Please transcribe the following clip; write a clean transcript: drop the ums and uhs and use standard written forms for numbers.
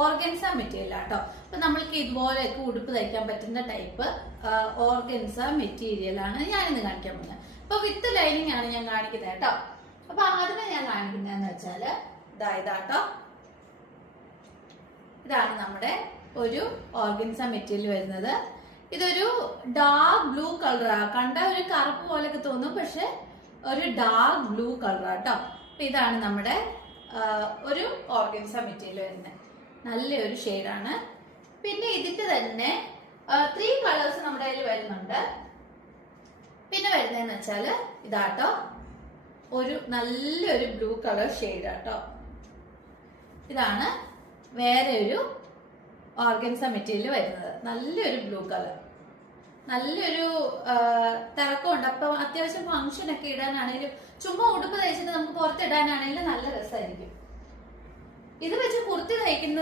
Organza material ആട്ടോ. അപ്പൊ നമ്മൾക്ക് ഇതുപോലെയൊക്കെ ഉടുപ്പ് തയ്ക്കാൻ പറ്റുന്ന ടൈപ്പ് ഓർഗൻസ മെറ്റീരിയൽ ആണ് ഞാനിന്ന് കാണിക്കാൻ പോകുന്നത്. അപ്പൊ വിത്ത് ലൈനിങ് ആണ് ഞാൻ കാണിക്കുന്നത് കേട്ടോ. അപ്പൊ ആദ്യമേ ഞാൻ കാണിക്കുന്നതെന്ന് വെച്ചാല് ഇതാട്ടോ, ഇതാണ് നമ്മുടെ ഒരു ഓർഗൻസ മെറ്റീരിയൽ വരുന്നത്. ഇതൊരു ഡാർക്ക് ബ്ലൂ കളറാണ്. കണ്ട ഒരു കറുപ്പ് പോലെയൊക്കെ തോന്നും, പക്ഷെ ഒരു ഡാർക്ക് ബ്ലൂ കളറാട്ടോ. അപ്പൊ ഇതാണ് നമ്മുടെ ഒരു ഓർഗൻസ മെറ്റീരിയൽ വരുന്നത്. നല്ലൊരു ഷെയ്ഡാണ്. പിന്നെ ഇതിന്റെ തന്നെ 3 കളേഴ്സ് നമ്മുടെ കയ്യിൽ വരുന്നുണ്ട്. പിന്നെ വരുന്നതെന്ന് വെച്ചാല് ഇതാട്ടോ, ഒരു നല്ലൊരു ബ്ലൂ കളർ ഷെയ്ഡ് ആട്ടോ. ഇതാണ് വേറെ ഒരു ഓർഗൻസ മെറ്റീരിയൽ വരുന്നത്. നല്ലൊരു ബ്ലൂ കളർ, നല്ലൊരു തിളക്കമുണ്ട്. അപ്പൊ അത്യാവശ്യം ഫംഗ്ഷൻ ഒക്കെ ഇടാനാണെങ്കിലും ചുമ്മാ ഉടുപ്പ് തയ്ച്ചിട്ട് നമുക്ക് പുറത്തിടാനാണെങ്കിലും നല്ല രസമായിരിക്കും. ഇത് വെച്ച് കുർത്തി തയ്ക്കുന്നത്